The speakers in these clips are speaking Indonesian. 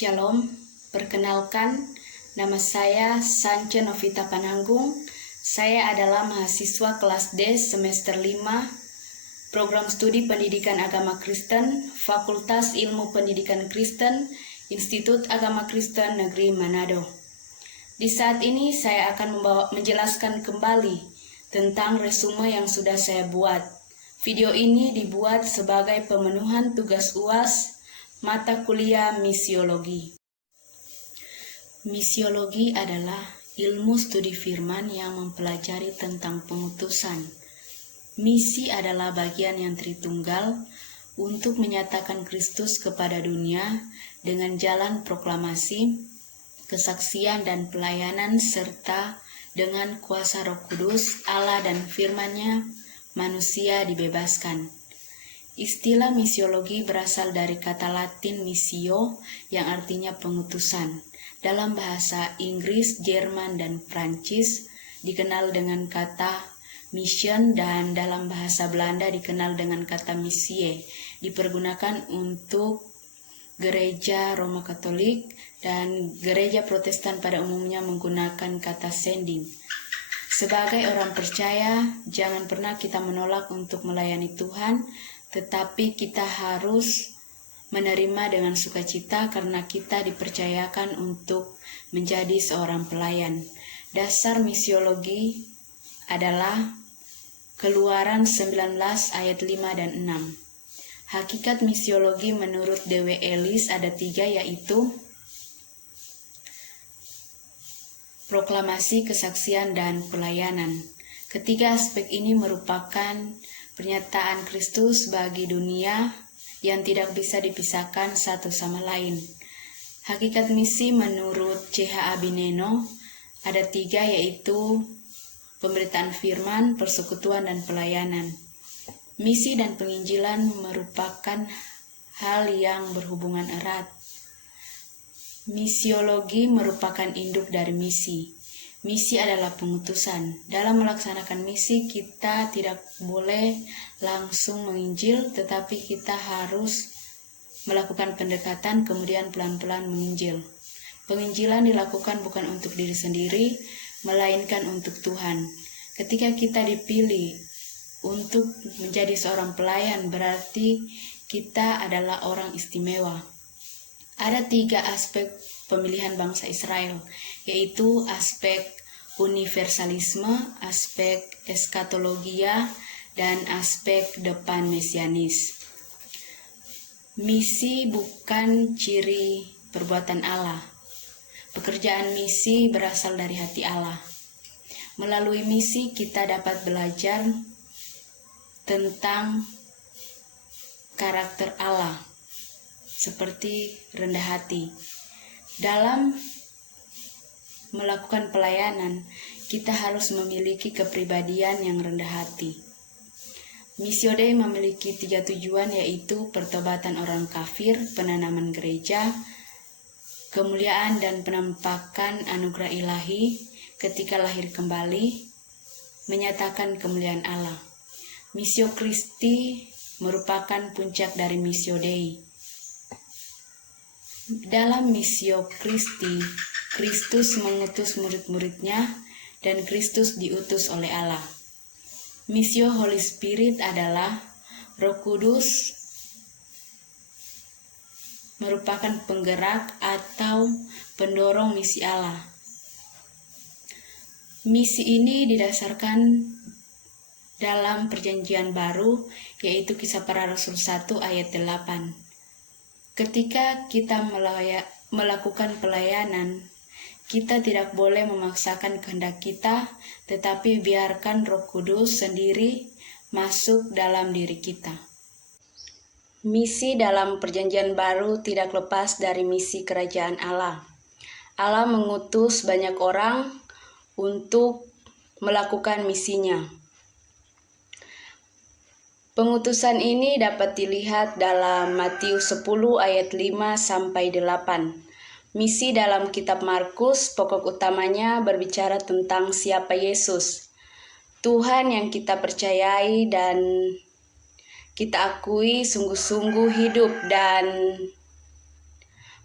Shalom, perkenalkan, nama saya Sanche Novita Pananggung. Saya adalah mahasiswa kelas D semester 5, Program Studi Pendidikan Agama Kristen, Fakultas Ilmu Pendidikan Kristen, Institut Agama Kristen Negeri Manado. Di saat ini saya akan menjelaskan kembali tentang resume yang sudah saya buat. Video ini dibuat sebagai pemenuhan tugas UAS mata kuliah misiologi. Misiologi adalah ilmu studi firman yang mempelajari tentang pengutusan. Misi adalah bagian yang tritunggal untuk menyatakan Kristus kepada dunia dengan jalan proklamasi, kesaksian dan pelayanan, serta dengan kuasa Roh Kudus, Allah dan firman-Nya, manusia dibebaskan. Istilah misiologi berasal dari kata Latin missio yang artinya pengutusan. Dalam bahasa Inggris, Jerman, dan Prancis dikenal dengan kata mission, dan dalam bahasa Belanda dikenal dengan kata missie. Dipergunakan untuk gereja Roma Katolik dan gereja Protestan pada umumnya menggunakan kata sending. Sebagai orang percaya, jangan pernah kita menolak untuk melayani Tuhan, tetapi kita harus menerima dengan sukacita karena kita dipercayakan untuk menjadi seorang pelayan. Dasar misiologi adalah Keluaran 19 ayat 5 dan 6. Hakikat misiologi menurut D.W. Ellis ada 3, yaitu proklamasi, kesaksian, dan pelayanan. Ketiga aspek ini merupakan pernyataan Kristus bagi dunia yang tidak bisa dipisahkan satu sama lain. Hakikat misi menurut C.H. Abineno ada 3, yaitu pemberitaan firman, persekutuan, dan pelayanan. Misi dan penginjilan merupakan hal yang berhubungan erat. Misiologi merupakan induk dari misi. Misi adalah pengutusan. Dalam melaksanakan misi, kita tidak boleh langsung menginjil, tetapi kita harus melakukan pendekatan, kemudian pelan-pelan menginjil. Penginjilan dilakukan bukan untuk diri sendiri, melainkan untuk Tuhan. Ketika kita dipilih untuk menjadi seorang pelayan, berarti kita adalah orang istimewa. Ada 3 aspek pemilihan bangsa Israel, yaitu aspek universalisme, aspek eskatologia, dan aspek depan mesianis. Misi bukan ciri perbuatan Allah. Pekerjaan misi berasal dari hati Allah. Melalui misi kita dapat belajar tentang karakter Allah, seperti rendah hati. Dalam melakukan pelayanan, kita harus memiliki kepribadian yang rendah hati. Missio Dei memiliki 3 tujuan, yaitu pertobatan orang kafir, penanaman gereja, kemuliaan dan penampakan anugerah ilahi ketika lahir kembali, menyatakan kemuliaan Allah. Missio Christi merupakan puncak dari Missio Dei. Dalam Missio Christi, Kristus mengutus murid-muridnya dan Kristus diutus oleh Allah. Missio Holy Spirit adalah Roh Kudus merupakan penggerak atau pendorong misi Allah. Misi ini didasarkan dalam Perjanjian Baru, yaitu Kisah Para Rasul 1 ayat 8. Ketika kita melakukan pelayanan, kita tidak boleh memaksakan kehendak kita, tetapi biarkan Roh Kudus sendiri masuk dalam diri kita. Misi dalam Perjanjian Baru tidak lepas dari misi kerajaan Allah. Allah mengutus banyak orang untuk melakukan misinya. Pengutusan ini dapat dilihat dalam Matius 10 ayat 5 sampai 8. Misi dalam kitab Markus pokok utamanya berbicara tentang siapa Yesus, Tuhan yang kita percayai dan kita akui sungguh-sungguh hidup dan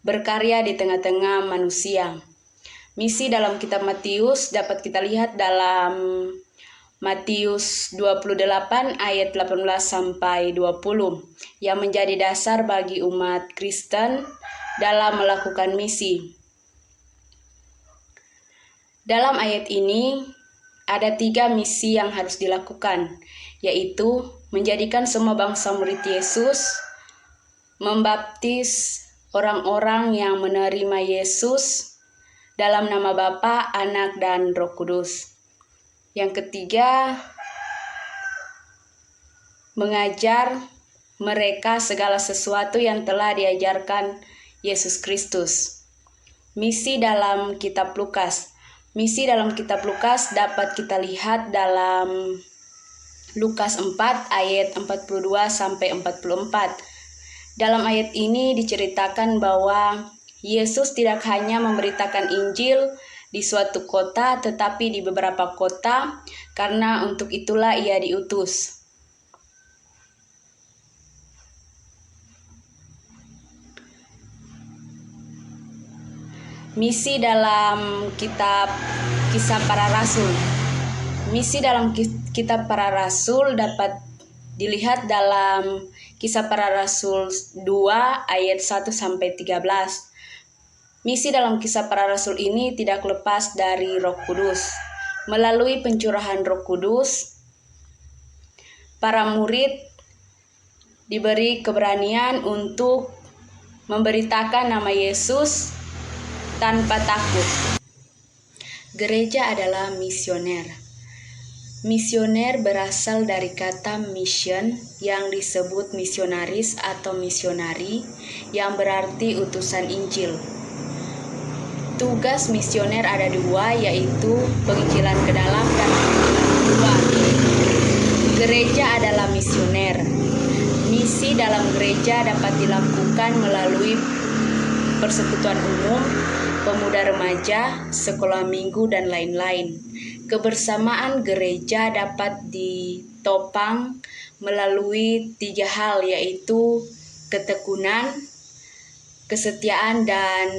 berkarya di tengah-tengah manusia. Misi dalam kitab Matius dapat kita lihat dalam Matius 28 ayat 18 sampai 20 yang menjadi dasar bagi umat Kristen dalam melakukan misi. Dalam ayat ini ada 3 misi yang harus dilakukan, yaitu menjadikan semua bangsa murid Yesus, membaptis orang-orang yang menerima Yesus dalam nama Bapa, Anak, dan Roh Kudus. Yang ketiga, mengajar mereka segala sesuatu yang telah diajarkan Yesus Kristus. Misi dalam kitab Lukas. Misi dalam kitab Lukas dapat kita lihat dalam Lukas 4 ayat 42 sampai 44. Dalam ayat ini diceritakan bahwa Yesus tidak hanya memberitakan Injil di suatu kota, tetapi di beberapa kota, karena untuk itulah ia diutus. Misi dalam kitab Kisah Para Rasul. Misi dalam kitab Para Rasul dapat dilihat dalam Kisah Para Rasul 2 ayat 1 sampai 13. Misi dalam Kisah Para Rasul ini tidak lepas dari Roh Kudus. Melalui pencurahan Roh Kudus, para murid diberi keberanian untuk memberitakan nama Yesus tanpa takut. Gereja adalah misioner. Misioner berasal dari kata mission yang disebut misionaris atau misionari yang berarti utusan Injil. Tugas misioner ada 2, yaitu penginjilan ke dalam dan penginjilan keluar. Gereja adalah misioner. Misi dalam gereja dapat dilakukan melalui persekutuan umum, pemuda remaja, sekolah minggu, dan lain-lain. Kebersamaan gereja dapat ditopang melalui 3 hal, yaitu ketekunan, kesetiaan, dan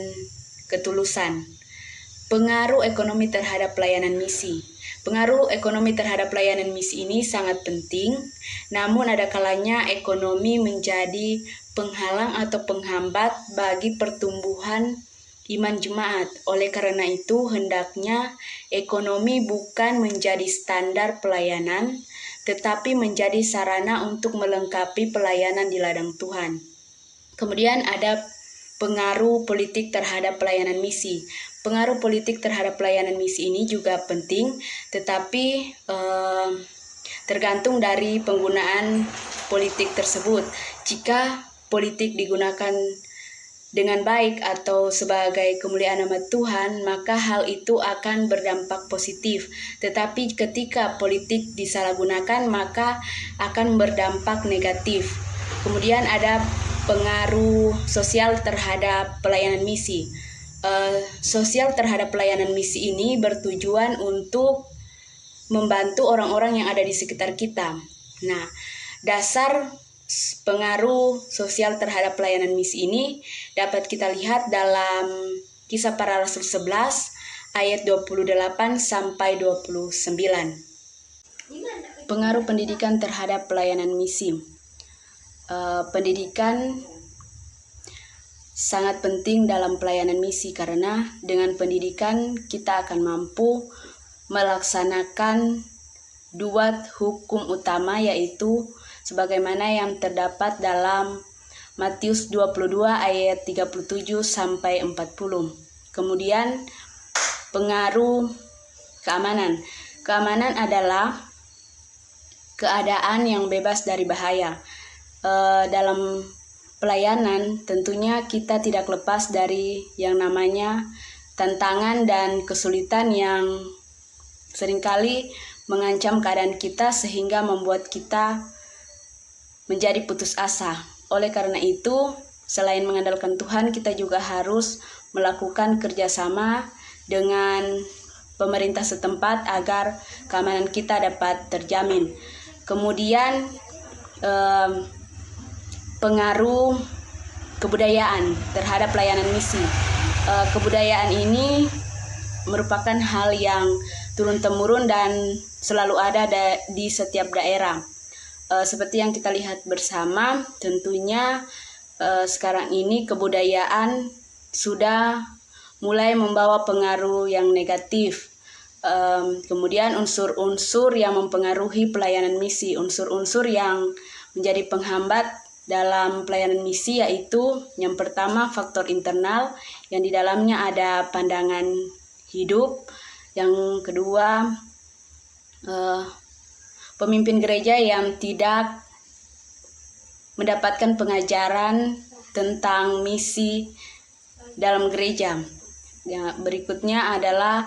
ketulusan. Pengaruh ekonomi terhadap pelayanan misi. Pengaruh ekonomi terhadap pelayanan misi ini sangat penting, namun ada kalanya ekonomi menjadi penghalang atau penghambat bagi pertumbuhan iman jemaat. Oleh karena itu, hendaknya ekonomi bukan menjadi standar pelayanan, tetapi menjadi sarana untuk melengkapi pelayanan di ladang Tuhan. Kemudian ada pengaruh politik terhadap pelayanan misi. Pengaruh politik terhadap pelayanan misi ini juga penting, tetapi tergantung dari penggunaan politik tersebut. Jika politik digunakan dengan baik atau sebagai kemuliaan nama Tuhan, maka hal itu akan berdampak positif. Tetapi ketika politik disalahgunakan, maka akan berdampak negatif. Kemudian ada pengaruh sosial terhadap pelayanan misi. Sosial terhadap pelayanan misi ini bertujuan untuk membantu orang-orang yang ada di sekitar kita. Nah, dasar pengaruh sosial terhadap pelayanan misi ini dapat kita lihat dalam Kisah Para Rasul 11 ayat 28 sampai 29. Pengaruh pendidikan terhadap pelayanan misi. Pendidikan sangat penting dalam pelayanan misi, karena dengan pendidikan kita akan mampu melaksanakan 2 hukum utama, yaitu sebagaimana yang terdapat dalam Matius 22 ayat 37 sampai 40. Kemudian pengaruh keamanan. Keamanan adalah keadaan yang bebas dari bahaya. Dalam pelayanan tentunya kita tidak lepas dari yang namanya tantangan dan kesulitan yang seringkali mengancam keadaan kita sehingga membuat kita menjadi putus asa. Oleh karena itu, selain mengandalkan Tuhan, kita juga harus melakukan kerjasama dengan pemerintah setempat agar keamanan kita dapat terjamin. Kemudian pengaruh kebudayaan terhadap pelayanan misi. Kebudayaan ini merupakan hal yang turun-temurun dan selalu ada di setiap daerah. Seperti yang kita lihat bersama, tentunya sekarang ini kebudayaan sudah mulai membawa pengaruh yang negatif. Kemudian unsur-unsur yang mempengaruhi pelayanan misi, unsur-unsur yang menjadi penghambat dalam pelayanan misi, yaitu yang pertama faktor internal yang di dalamnya ada pandangan hidup, yang kedua pemimpin gereja yang tidak mendapatkan pengajaran tentang misi dalam gereja. Yang berikutnya adalah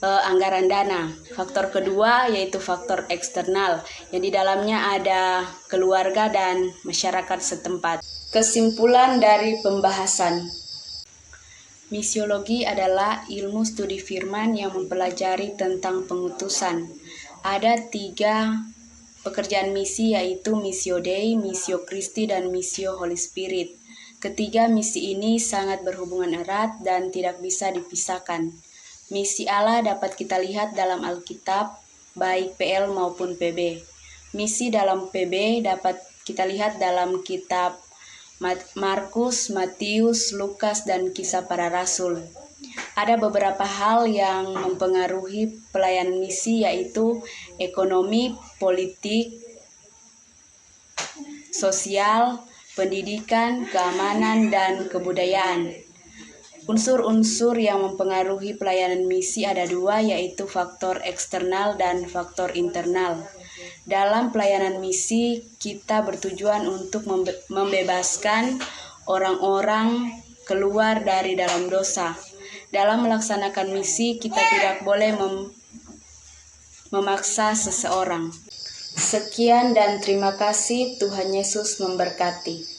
anggaran dana. Faktor kedua yaitu faktor eksternal yang di dalamnya ada keluarga dan masyarakat setempat. Kesimpulan dari pembahasan. Misiologi adalah ilmu studi firman yang mempelajari tentang pengutusan. Ada 3 pekerjaan misi, yaitu Missio Dei, Missio Christi, dan Missio Holy Spirit. Ketiga misi ini sangat berhubungan erat dan tidak bisa dipisahkan. Misi Allah dapat kita lihat dalam Alkitab, baik PL maupun PB. Misi dalam PB dapat kita lihat dalam kitab Markus, Matius, Lukas, dan Kisah Para Rasul. Ada beberapa hal yang mempengaruhi pelayanan misi, yaitu ekonomi, politik, sosial, pendidikan, keamanan, dan kebudayaan. Unsur-unsur yang mempengaruhi pelayanan misi ada 2, yaitu faktor eksternal dan faktor internal. Dalam pelayanan misi, kita bertujuan untuk membebaskan orang-orang keluar dari dalam dosa. Dalam melaksanakan misi, kita tidak boleh memaksa seseorang. Sekian dan terima kasih. Tuhan Yesus memberkati.